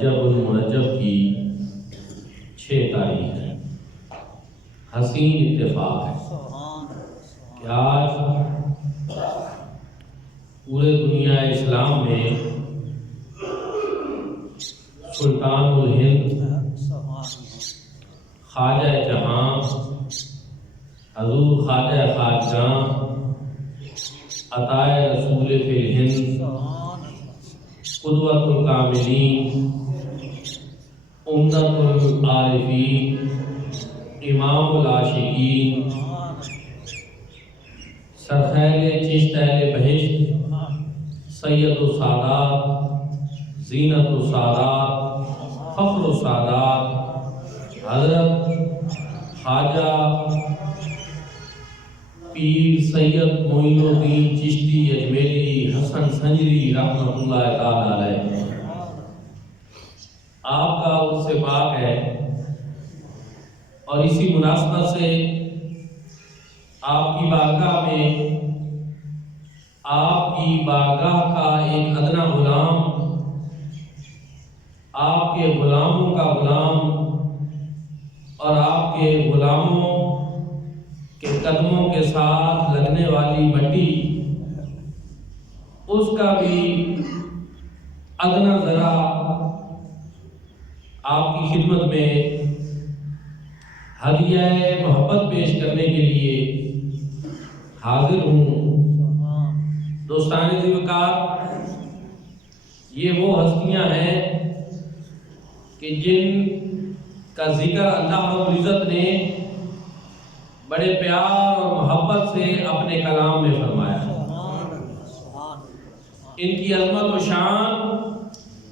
رجب المرجب کی 6 تاریخ ہے۔ حسین اتفاق ہے کہ آج پورے دنیا اسلام میں سلطان الہند خواجہ جہاں حضور خواجہ خواجہاں عطائے رسول فی الہند قدوۃ الکاملین عمدۃ العارفین امام العاشقین سرخیل چشت اہل بہشت سید السادات زینت السادات فخر السادات حضرت خواجہ پیر سید معین الدین چشتی اجمیری حسن سنجری رحمۃ اللہ تعالی علیہ، آپ کا ان سے پاک ہے اور اسی مناسبت سے آپ کی بارگاہ میں آپ کی بارگاہ کا ایک ادنا غلام، آپ کے غلاموں کا غلام اور آپ کے غلاموں کے قدموں کے ساتھ لگنے والی مٹی، اس کا بھی ادنا ذرا آپ کی خدمت میں ہدیہ محبت پیش کرنے کے لیے حاضر ہوں۔ دوستان ذی وقار، یہ وہ ہستیاں ہیں کہ جن کا ذکر اللہ رب العزت نے بڑے پیار اور محبت سے اپنے کلام میں فرمایا۔ ان کی عظمت و شان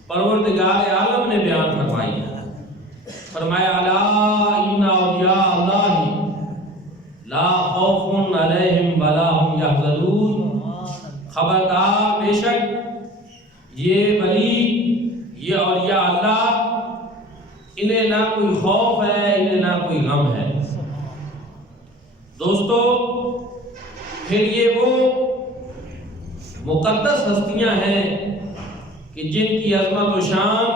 پروردگار عالم نے بیان فرمائی ہے۔ فرمایا الا ان اولیاء اللہ لا خوف علیہم ولا هم یحزنون، خبردار بے شک یہ ولی، یہ اولیاء اللہ، انہیں نہ کوئی خوف ہے، انہیں نہ کوئی غم ہے۔ دوستو، پھر یہ وہ مقدس ہستیاں ہیں کہ جن کی عظمت و شان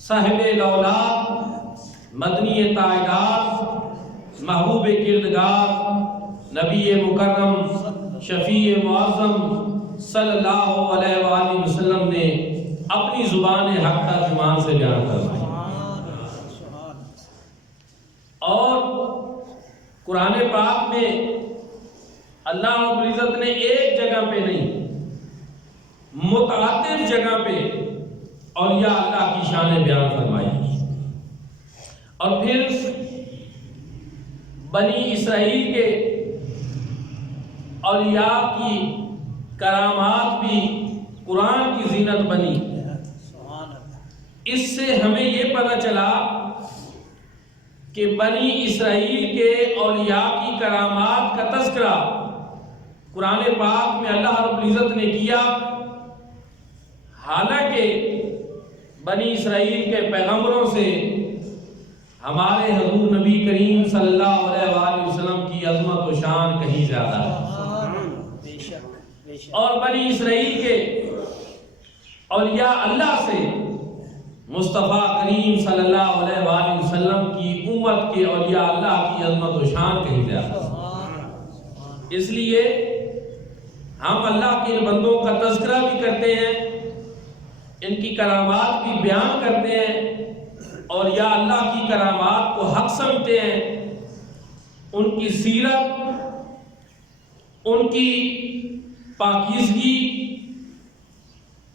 صاحب الاولاد، مدنی تعداد، محبوب کردگار، نبی مکرم، شفیع معظم صلی اللہ علیہ وآلہ وسلم نے اپنی زبان حق ترجمان سے بیان فرمائی۔ اور قرآن پاک میں اللہ رب العزت نے ایک جگہ پہ نہیں، متعدد جگہ پہ اولیاء اللہ کی شان بیان فرمائی۔ اور پھر بنی اسرائیل کے اولیاء کی کرامات بھی قرآن کی زینت بنی۔ اس سے ہمیں یہ پتہ چلا کہ بنی اسرائیل کے اولیاء کی کرامات کا تذکرہ قرآن پاک میں اللہ رب العزت نے کیا، حالانکہ بنی اسرائیل کے پیغمبروں سے ہمارے حضور نبی کریم صلی اللہ علیہ وآلہ وسلم کی عظمت و شان کہیں زیادہ ہے۔ اور بنی اسرائیل کے اولیاء اللہ سے مصطفیٰ کریم صلی اللہ علیہ وآلہ وسلم کی امت کے اولیاء اللہ کی عظمت و شان کہیں زیادہ ہے۔ اس لیے ہم اللہ کے بندوں کا تذکرہ بھی کرتے ہیں، ان کی کرامات بھی بیان کرتے ہیں، اور یا اللہ کی کرامات کو حق سمجھتے ہیں، ان کی سیرت، ان کی پاکیزگی،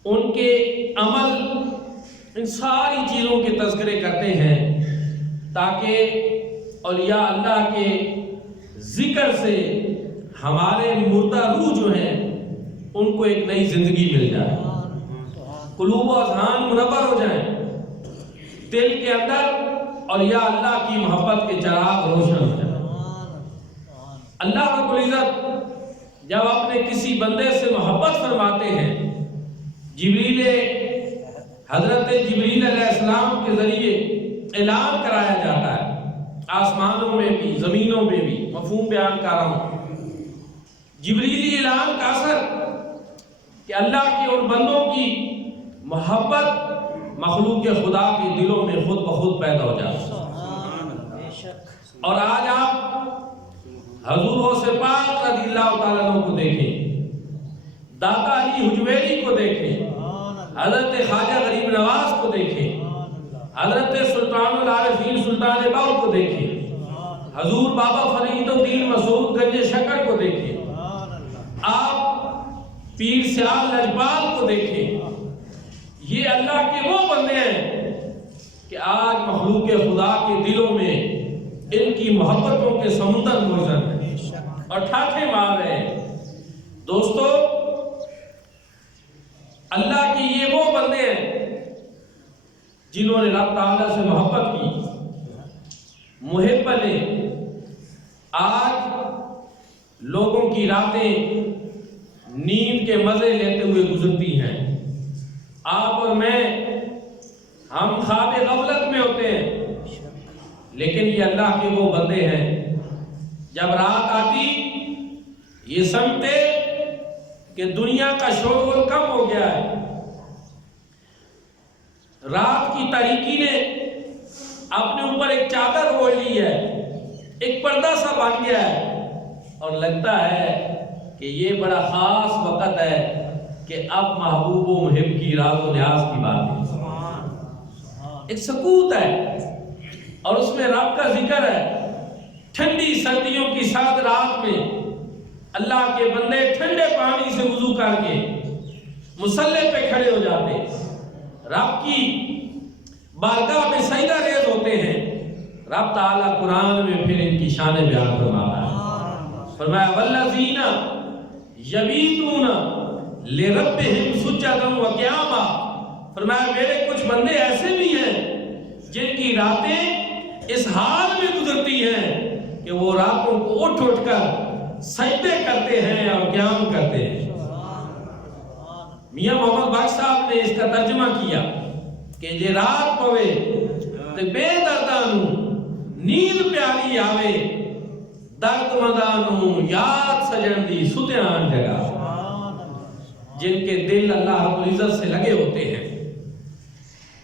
ان کے عمل، ان ساری چیزوں کے تذکرے کرتے ہیں تاکہ اولیاء اللہ کے ذکر سے ہمارے مردہ روح جو ہیں ان کو ایک نئی زندگی مل جائے، قلوب و اذہان منور ہو جائیں، دل کے اندر اولیاء اللہ کی محبت کے چراغ روشن ہو جائیں۔ اللہ رب العزت جب اپنے کسی بندے سے محبت فرماتے ہیں، حضرت جبریل علیہ السلام کے ذریعے اعلان کرایا جاتا ہے، آسمانوں میں بھی زمینوں میں بھی، مفہوم بیان کر رہا ہوں، جبریلی اعلان کا اثر کہ اللہ کے اور بندوں کی محبت مخلوق خدا کے دلوں میں خود بخود پیدا ہو جاتا ہے۔ اور آج آپ حضور غوث پاک رضی اللہ تعالیٰ عنہ کو دیکھیں، داتا علی حجویری کو دیکھیں، حضرت خواجہ غریب نواز کو دیکھیں، حضرت سلطان العارفین سلطان باؤ کو دیکھیں، حضور بابا فرید الدین مسعود گنج شکر کو دیکھیں، آپ پیر سیال لجپال کو دیکھیں۔ یہ اللہ کے وہ بندے ہیں کہ آج مخلوق خدا کے دلوں میں ان کی محبتوں کے سمندر موجود ہیں اور ٹھاٹھے مار رہے ہیں۔ دوستو، اللہ کے یہ وہ بندے ہیں جنہوں نے رب تعالیٰ سے محبت کی، محب بنے۔ آج لوگوں کی راتیں نیند کے مزے لیتے ہوئے گزرتی ہیں۔ آپ اور میں، ہم خواب غفلت میں ہوتے ہیں، لیکن یہ اللہ کے وہ بندے ہیں جب رات آتی یہ سمجھتے کہ دنیا کا شور کم ہو گیا ہے، رات کی تاریکی نے اپنے اوپر ایک چادر اوڑھ لی ہے، ایک پردہ سا بن گیا ہے، اور لگتا ہے کہ یہ بڑا خاص وقت ہے کہ اب محبوب و محب کی راز و نیاز کی بات ہے۔ ایک سکوت ہے اور اس میں رب کا ذکر ہے۔ ٹھنڈی سردیوں کی سرد رات میں اللہ کے بندے ٹھنڈے پانی سے وضو کر کے مصلی پہ کھڑے ہو جاتے، رب کی بارگاہ میں سجدہ ریز ہوتے ہیں۔ رب تعالیٰ قرآن میں پھر ان کی شان بیان فرماتا ہے، فرمایا والذین یبیتون لربہم سجدا وقیاما۔ فرمایا میرے کچھ بندے ایسے بھی ہیں جن کی راتیں اس حال میں گزرتی ہیں کہ وہ راتوں کو اٹھ اٹھ کر سجدے کرتے ہیں اور قیام کرتے ہیں۔ میاں محمد بخش صاحب نے اس کا ترجمہ کیا کہ جے رات پوے تے بے دردانو نیند پیاری آوے، درد مدانو یاد سجن دی ستیان جگہ۔ جن کے دل اللہ رب العزت سے لگے ہوتے ہیں،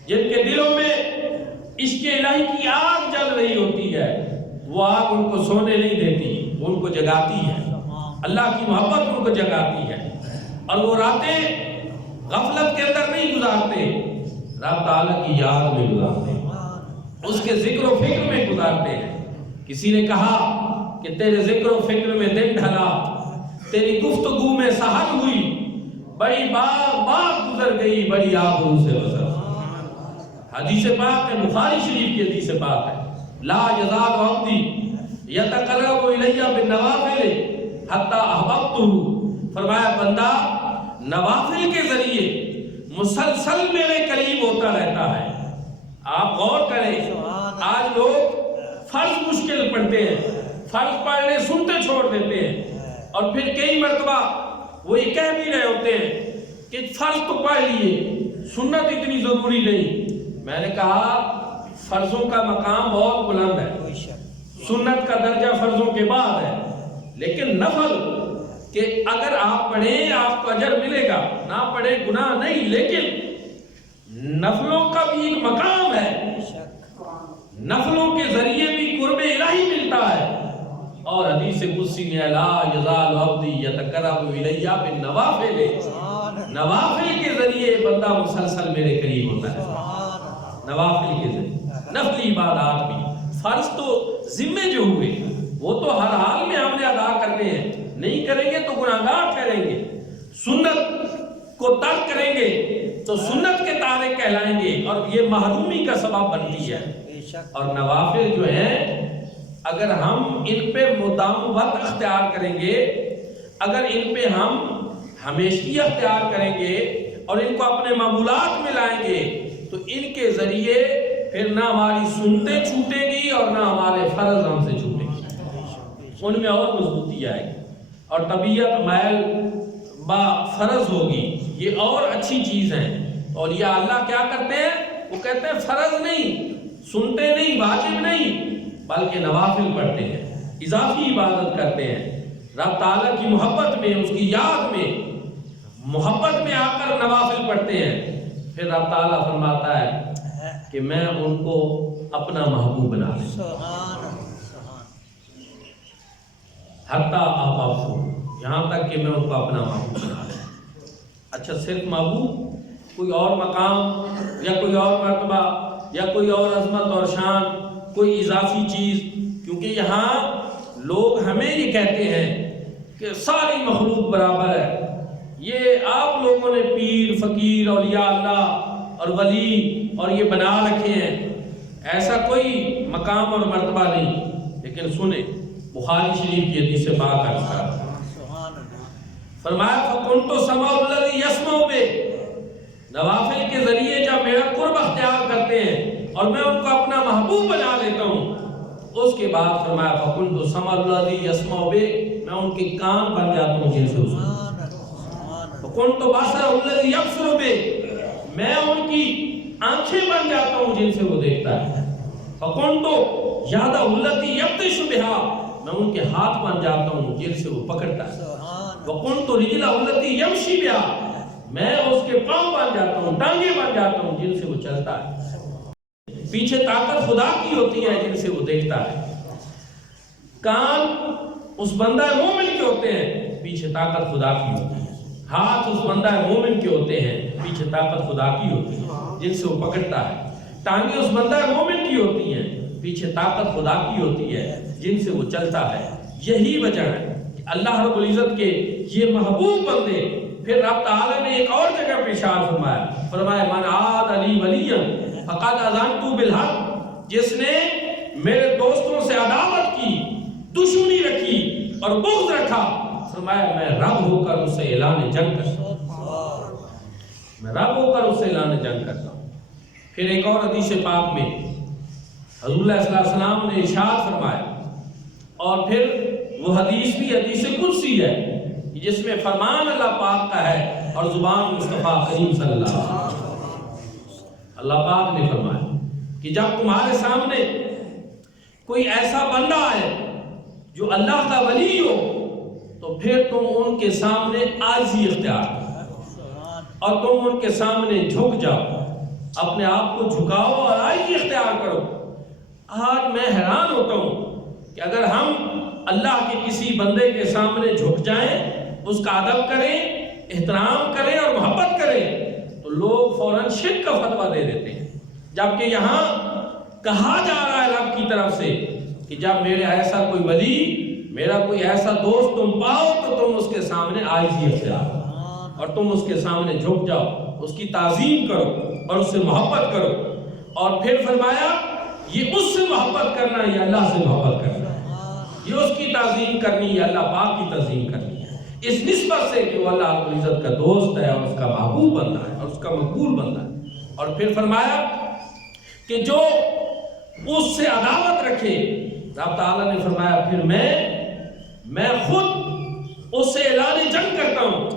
جن کے دلوں میں عشق الہی کی آگ جل رہی ہوتی ہے، وہ آگ ان کو سونے نہیں دیتی، وہ ان کو جگاتی ہے، اللہ کی محبت ان کو جگاتی ہے، اور وہ راتیں غفلت کے اندر نہیں گزارتے، رب تعالیٰ کی یاد میں گزارتے ہیں، اس کے ذکر و فکر میں گزارتے ہیں۔ کسی نے کہا کہ تیرے ذکر و فکر میں دن ڈھلا، تیری گفتگو میں سحر ہوئی، بڑی باغ گزر گئی، بڑی آبرو سے وصل۔ حدیث پاک ہے، بخاری شریف کی حدیث پاک ہے، لا یزال عبدی یتقرب الی بالنوافل حتی احببتہ۔ فرمایا بندہ نوافل کے ذریعے مسلسل میرے قریب ہوتا رہتا ہے۔ آپ غور کریں، آج لوگ فرض مشکل پڑھتے ہیں، فرض پڑھنے سنتے چھوڑ دیتے ہیں، اور پھر کئی مرتبہ وہ یہ کہہ بھی رہے ہوتے ہیں کہ فرض تو پڑھ لیے، سنت اتنی ضروری نہیں۔ میں نے کہا فرضوں کا مقام بہت بلند ہے، سنت کا درجہ فرضوں کے بعد ہے، لیکن نفل کہ اگر آپ پڑھیں آپ کو اجر ملے گا، نہ پڑھیں گناہ نہیں، لیکن نفلوں کا بھی ایک مقام ہے، نفلوں کے ذریعے بھی قرب الہی ملتا ہے۔ اور حدیث قدسی میں لا یزال عبدی یتقرب الی بالنوافل، نوافل کے ذریعے بندہ مسلسل میرے قریب ہوتا ہے، نوافل کے ذریعے، نفلی عبادات بھی۔ فرض تو ذمے جو ہوئے وہ تو ہر حال میں ہم نے ادا کرنے ہیں، نہیں کریں گے تو گناہگار ٹھہریں گے، سنت کو ترک کریں گے تو سنت کے تارک کہلائیں گے، اور یہ محرومی کا سبب بنتی ہے۔ اور نوافل جو ہیں اگر ہم ان پہ مدام وقت اختیار کریں گے، اگر ان پہ ہم ہمیشگی اختیار کریں گے اور ان کو اپنے معمولات میں لائیں گے، تو ان کے ذریعے پھر نہ ہماری سنتیں چھوٹیں گی اور نہ ہمارے فرض ہم سے چھوٹیں گی، ان میں اور مضبوطی آئے گی، اور طبیعت میل با فرض ہوگی۔ یہ اور اچھی چیز ہے۔ اور یہ اللہ کیا کرتے ہیں؟ وہ کہتے ہیں فرض نہیں، سنتے نہیں، واجب نہیں، بلکہ نوافل پڑھتے ہیں، اضافی عبادت کرتے ہیں، رب تعالیٰ کی محبت میں، اس کی یاد میں، محبت میں آ کر نوافل پڑھتے ہیں۔ پھر رب تعالیٰ فرماتا ہے کہ میں ان کو اپنا محبوب بنا لیتا ہوں، حتیٰ آپ یہاں تک کہ میں ان کو اپنا محبوب بنا لیتا ہوں۔ اچھا، صرف محبوب، کوئی اور مقام یا کوئی اور مرتبہ یا کوئی اور عظمت اور شان، کوئی اضافی چیز؟ کیونکہ یہاں لوگ ہمیں یہ کہتے ہیں کہ ساری مخلوق برابر ہے، یہ آپ لوگوں نے پیر فقیر اولیاء اللہ اور ولی اور یہ بنا رکھے ہیں، ایسا کوئی مقام اور مرتبہ نہیں۔ لیکن سنیں بخاری شریف کی حدیث سے بات کرتا ہے، فرمایا فَكُنْتُ سَمْعَ الَّذِي يَسْمَعُ بِهِ، نوافل کے ذریعے جب میرا قرب اختیار کرتے ہیں اور میں ان کو اپنا محبوب بنا لیتا ہوں، اس کے بعد فرمایا فَكُنْتُ سَمْعَ الَّذِي يَسْمَعُ بِهِ، میں ان کے کان بن جاتا ہوں جن سے فَكُنْتُ بَصَرَهُ الَّذِي يَبْصُرُ بِهِ، میں ان کی آنکھیں بن جاتا ہوں جن سے وہ دیکھتا ہے، فَكُنْتُ يَدَهُ الَّتِي يَبْطِشُ بِهَا، میں ان کے ہاتھ بن جاتا ہوں جن سے وہ پکڑتا ہے، وَكُنْتُ رِجْلَهُ الَّتِي يَمْشِي بِهَا، میں اس کے پاؤں بن جاتا ہوں، ٹانگیں بن جاتا ہوں جن سے وہ چلتا ہے۔ پیچھے طاقت خدا کی ہوتی ہے جن سے وہ دیکھتا ہے، کان اس بندہ مومن کے ہوتے ہیں، پیچھے طاقت خدا کی ہوتی ہے، ہاتھ اس بندہ مومن کے ہوتے ہیں، پیچھے طاقت خدا کی ہوتی ہے جن سے وہ پکڑتا ہے، ٹانگیں اس بندہ مومن کی ہوتی ہیں، پیچھے طاقت خدا کی ہوتی ہے جن سے وہ چلتا ہے۔ یہی وجہ ہے کہ اللہ رب العزت کے یہ محبوب بندے، پھر رب تعالیٰ نے ایک اور جگہ پہ ارشاد فرمایا من عاد لی ولیا فقد اذنت بالحق، جس نے میرے دوستوں سے عداوت کی، دشمنی رکھی اور بغض رکھا، فرمایا میں رب ہو کر اسے اعلان جنگ کرتا ہوں، میں رب ہو کر اسے اعلان جنگ کرتا ہوں۔ پھر ایک اور حدیث پاک میں حضور صلی اللہ علیہ وسلم نے ارشاد فرمایا، اور پھر وہ حدیث بھی حدیث قدسی ہے جس میں فرمان اللہ پاک کا ہے اور زبان مصطفیٰ کریم صلی اللہ علیہ وسلم، اللہ پاک نے فرمایا کہ جب تمہارے سامنے کوئی ایسا بندہ ہے جو اللہ کا ولی ہو تو پھر تم ان کے سامنے عاجزی اختیار کرو اور تم ان کے سامنے جھک جاؤ، اپنے آپ کو جھکاؤ اور عاجزی اختیار کرو۔ آج میں حیران ہوتا ہوں کہ اگر ہم اللہ کے کسی بندے کے سامنے جھک جائیں، اس کا ادب کریں، احترام کریں اور محبت کریں، تو لوگ فوراً شرک کا فتویٰ دے دیتے ہیں، جبکہ یہاں کہا جا رہا ہے رب کی طرف سے کہ جب میرے ایسا کوئی ولی، میرا کوئی ایسا دوست تم پاؤ تو تم اس کے سامنے عاجزی اختیار کرو اور تم اس کے سامنے جھک جاؤ، اس کی تعظیم کرو اور اس سے محبت کرو۔ اور پھر فرمایا یہ اس سے محبت کرنا، یہ اللہ سے محبت کرنا، یہ اس کی تعظیم کرنی، یہ اللہ پاک کی تعظیم کرنی ہے، اس نسبت سے کہ وہ اللہ رب العزت کا دوست ہے اور اس کا محبوب بندہ ہے اور اس کا مقبول بندہ ہے۔ اور پھر فرمایا کہ جو اس سے عداوت رکھے، رب تعالیٰ نے فرمایا پھر میں خود اس سے اعلان جنگ کرتا ہوں،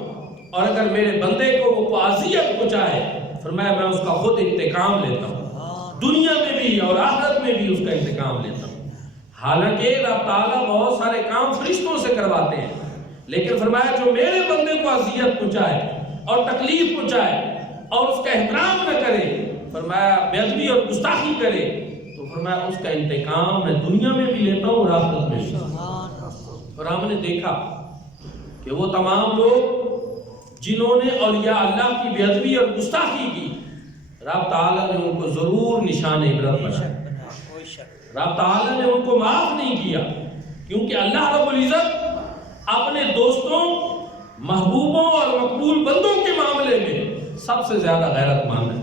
اور اگر میرے بندے کو وہ اذیت پہنچائے، فرمایا میں اس کا خود انتقام لیتا ہوں، دنیا میں بھی اور آخرت میں بھی اس کا انتقام لیتا ہوں۔ حالانکہ رب تعالیٰ بہت سارے کام فرشتوں سے کرواتے ہیں، لیکن فرمایا جو میرے بندے کو اذیت پہنچائے اور تکلیف پہنچائے اور اس کا احترام نہ کرے، فرمایا بے ادبی اور گستاخی کرے، تو فرمایا اس کا انتقام میں دنیا میں بھی لیتا ہوں اور آخرت میں بھی۔ اور ہم نے دیکھا کہ وہ تمام لوگ جنہوں نے اولیاء اللہ کی بے ادبی اور گستاخی کی، رب تعالیٰ نے ان کو ضرور نشان عبرت بنایا، رب تعالیٰ نے ان کو معاف نہیں کیا، کیونکہ اللہ رب العزت اپنے دوستوں، محبوبوں اور مقبول بندوں کے معاملے میں سب سے زیادہ غیرت مند ہے۔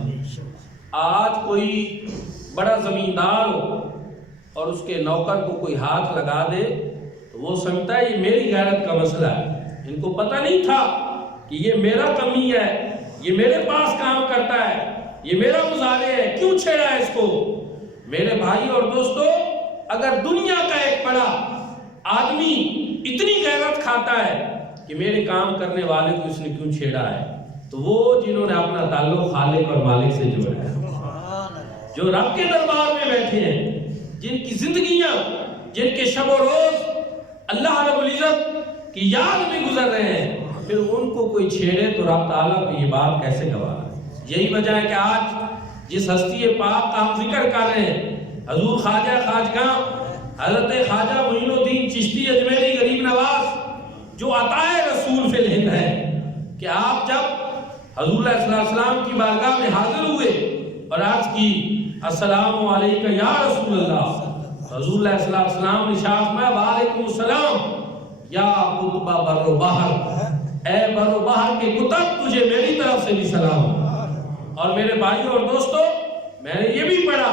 آج کوئی بڑا زمیندار ہو اور اس کے نوکر کو کوئی ہاتھ لگا دے تو وہ سمجھتا ہے یہ میری غیرت کا مسئلہ ہے، ان کو پتہ نہیں تھا کہ یہ میرا کمی ہے، یہ میرے پاس کام کرتا ہے، یہ میرا مظاہرے ہے، کیوں چھیڑا ہے اس کو؟ میرے بھائی اور دوستو، اگر دنیا کا ایک بڑا آدمی اتنی غیرت کھاتا ہے کہ میرے کام کرنے والے کو اس نے کیوں چھیڑا ہے، تو وہ جنہوں نے اپنا تعلق خالق اور مالک سے جوڑا ہے، جو رب کے دربار میں بیٹھے ہیں، جن کی زندگیاں، جن کے شب و روز اللہ رب العزت کی یاد میں گزر رہے ہیں، پھر ان کو کوئی چھیڑے تو رب تعالیٰ کو یہ بات کیسے گوارا ہے؟ یہی وجہ ہے کہ آج جس ہستی پاک کا ہم ذکر کر رہے ہیں، حضور خواجہ خواجگاں حضرت خواجہ معین الدین چشتی اجمیری غریب نواز، جو عطائے رسول فی الہند ہے، کہ آپ جب حضور علیہ السلام کی بارگاہ میں حاضر ہوئے اور عرض کی السلام علیکم یا رسول اللہ، حضور علیہ السلام نے ارشاد میں وعلیکم السلام یا قطب بر و بحر، اے بر و بحر کے قطب تجھے میری طرف سے بھی سلام۔ اور میرے بھائیوں اور دوستوں، میں نے یہ بھی پڑھا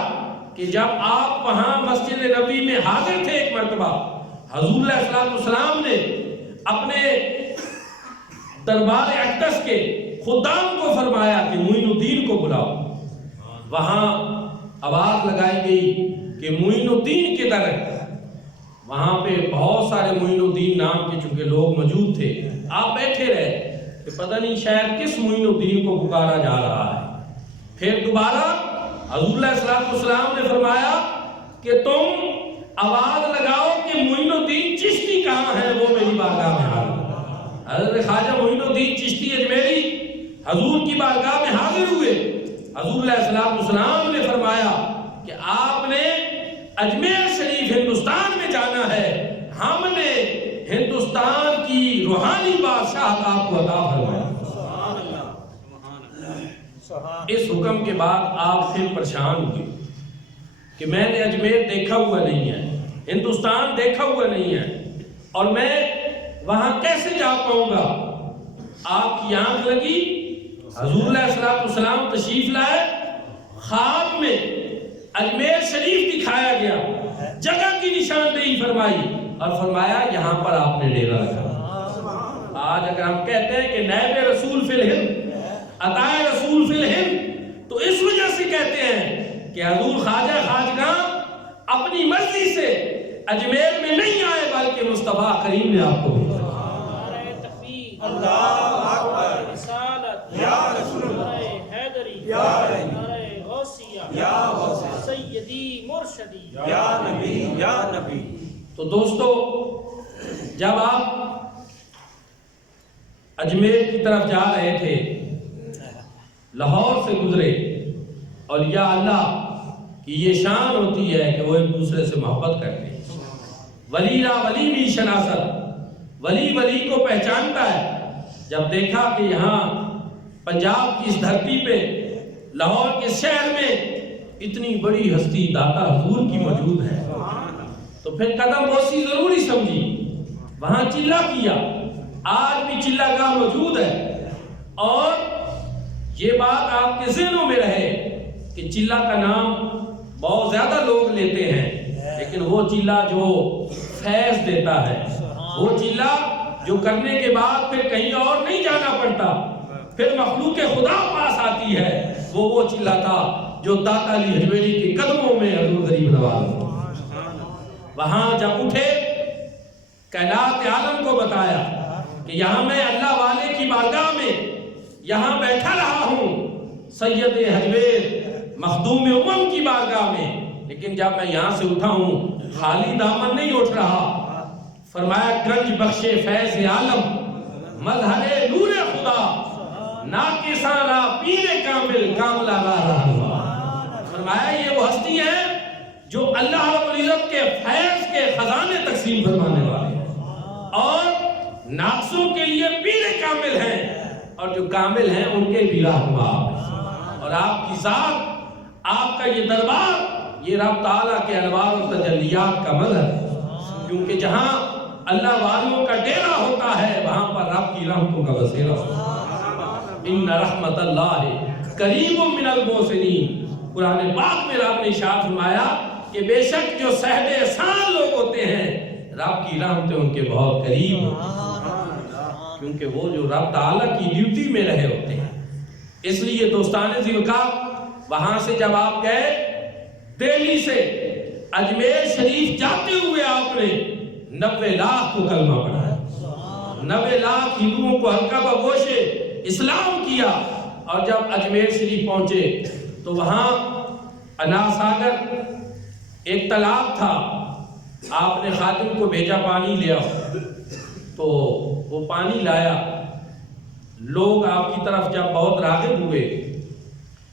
کہ جب آپ وہاں مسجد نبوی میں حاضر تھے ایک مرتبہ، حضور علیہ السلام نے اپنے دربار اقدس کے خدام کو فرمایا کہ معین الدین کو بلاؤ۔ وہاں آواز لگائی گئی کہ معین الدین کے در ہے۔ وہاں پہ بہت سارے معین الدین نام کے چونکہ لوگ موجود تھے، آپ بیٹھے رہے کہ پتہ نہیں شاید کس معین الدین کو پکارا جا رہا ہے۔ پھر دوبارہ حضور علیہ السلام نے فرمایا کہ تم آواز لگاؤ کہ معین الدین چشتی کہاں ہے، وہ میری بارگاہ میں حاضر۔ حضرت خواجہ معین الدین چشتی اجمیری حضور کی بارگاہ میں حاضر ہوئے۔ حضور علیہ السلام نے فرمایا کہ آپ نے اجمیر شریف ہندوستان میں جانا ہے، ہم نے ہندوستان کی روحانی بادشاہت آپ کو عطا فرمایا۔ اس حکم کے بعد آپ پھر پریشان ہوئے کہ میں نے اجمیر دیکھا ہوا نہیں ہے، ہندوستان دیکھا ہوا نہیں ہے، اور میں وہاں کیسے جا پاؤں گا؟ آپ کی آنکھ لگی، حضور علیہ السلام تشریف لائے، خواب میں اجمیر شریف دکھایا گیا، جگہ کی نشاندہی فرمائی اور فرمایا یہاں پر آپ نے ڈیرا رکھا۔ آج اگر ہم کہتے ہیں کہ نائب رسول فی الہند، عطائے رسول فی الہند، تو اس وجہ سے کہتے ہیں کہ حضور خواجہ خواجگاں اپنی مرضی سے اجمیر میں نہیں آئے، بلکہ مصطفیٰ کریم نے آپ کو بھیجا۔ اللہ اکبر، رسالت یا رسول اللہ، حیدری یا غوثیہ یا غوثیہ، سیدی مرشدی یا نبی یا نبی۔ تو دوستو، جب آپ اجمیر کی طرف جا رہے تھے، لاہور سے گزرے، اور یا اللہ کی یہ شان ہوتی ہے کہ وہ ایک دوسرے سے محبت کرتے ہیں۔ ولی را ولی بھی شناست، ولی ولی کو پہچانتا ہے۔ جب دیکھا کہ یہاں پنجاب کی اس دھرتی پہ، لاہور کے شہر میں اتنی بڑی ہستی داتا حضور کی موجود ہے، تو پھر قدم بوسی ضروری سمجھی، وہاں چلہ کیا۔ آج بھی چلہ گاہ موجود ہے، اور یہ بات آپ کے ذہنوں میں رہے کہ چلہ کا نام بہت زیادہ لوگ لیتے ہیں، لیکن وہ چلہ جو فیض دیتا ہے، وہ چلہ جو کرنے کے بعد پھر کہیں اور نہیں جانا پڑتا، پھر مخلوق خدا پاس آتی ہے، وہ چلہ تھا جو داتا علی حجویری کے قدموں میں حضور غریب نواز۔ وہاں جب اٹھے، کائنات عالم کو بتایا کہ یہاں میں اللہ والے کی بارگاہ میں یہاں بیٹھا رہا ہوں، سید حجویر مخدوم امم کی بارگاہ میں، لیکن جب میں یہاں سے اٹھا ہوں خالی دامن نہیں اٹھ رہا۔ فرمایا گنج بخش فیض عالم، مظہر نور خدا، ناقصاں را پیر کامل کاملہ را رہا۔ فرمایا یہ وہ ہستی ہیں جو اللہ رب العزت کے فیض کے خزانے تقسیم فرمانے والے ہیں، اور ناقصوں کے لیے پیر کامل ہیں، اور جو کامل ہیں ان کے بھی رہنما ہیں۔ اور آپ کی ذات، آپ کا یہ دربار، یہ رب تعالیٰ کے انوار و تجلیات کا مظہر ہے، کیونکہ جہاں اللہ والوں کا ڈیرا ہوتا ہے وہاں پر رب کی رحمتوں کا بسیرا ہوتا ہے۔ ان رحمت اللہ قریب من المحسنین، قرآن پاک میں رب نے ارشاد فرمایا کہ بے شک جو صاحب احسان لوگ ہوتے ہیں، رب کی رحمتیں ان کے بہت قریب ہوتی ہیں، کیونکہ وہ جو رب تعالیٰ کی ڈیوٹی میں رہے ہوتے ہیں۔ اس لیے دوستان ذوالوقار، وہاں سے جب آپ گئے، دہلی سے اجمیر شریف جاتے ہوئے آپ نے 90 لاکھ کو کلمہ پڑھا، 90 لاکھ ہندوؤں کو حلقہ بگوش اسلام کیا۔ اور جب اجمیر شریف پہنچے تو وہاں اناساگر ایک تالاب تھا، آپ نے خادم کو بھیجا پانی لے آؤ، تو وہ پانی لایا۔ لوگ آپ کی طرف جب بہت راغب ہوئے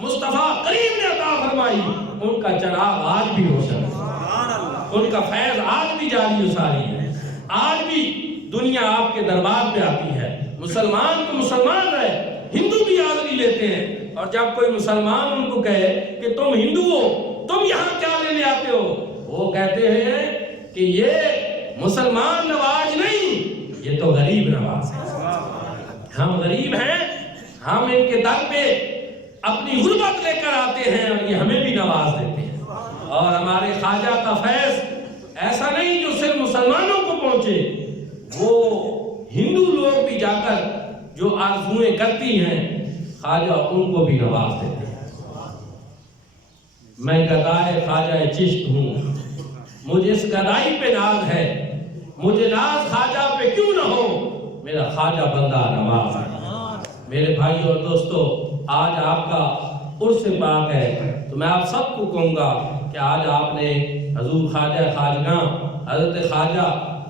مصطفیٰ کریم نے عطا فرمائی، ان کا چراغ آج بھی روشن ہے، ان کا فیض آج بھی جاری و ساری ہے، آج بھی دنیا آپ کے دربار پہ آتی ہے۔ مسلمان تو مسلمان رہے، ہندو بھی حاضری لیتے ہیں، اور جب کوئی مسلمان ان کو کہے کہ تم ہندو ہو، تم یہاں کیا لینے آتے ہو، وہ کہتے ہیں کہ یہ مسلمان نواز نہیں، یہ تو غریب نواز ہے۔ ہم غریب ہیں، ہم ان کے در پہ اپنی غربت لے کر آتے ہیں اور یہ ہمیں بھی نواز دیتے ہیں۔ اور ہمارے خواجہ کا فیض ایسا نہیں جو صرف مسلمانوں کو پہنچے، وہ ہندو لوگ بھی جا کر جو آرزوئیں کرتی ہیں خواجہ ان کو بھی نواز دیتے ہیں۔ میں گدائے خواجہ چشت ہوں، مجھے اس گدائی پہ ناز ہے، مجھے ناز خواجہ پہ کیوں نہ ہو، میرا خواجہ بندہ نواز ہے۔ میرے بھائی اور دوستو، آج آپ کا عرس پاک ہے، تو میں آپ سب کو کہوں گا کہ آج آپ نے حضور خواجہ خواجگاں حضرت خواجہ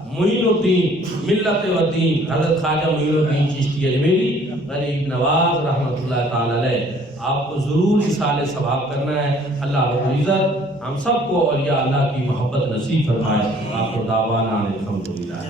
معین الدین ملت و دین حضرت خواجہ معین الدین چشتی اجمیری غریب نواز رحمۃ اللہ تعالی علیہ، آپ کو ضرور اصال ثواب کرنا ہے۔ اللہ رب العزت ہم سب کو اولیاء اللہ کی محبت نصیب فرمائے۔ آخر دعوانا الحمدللہ۔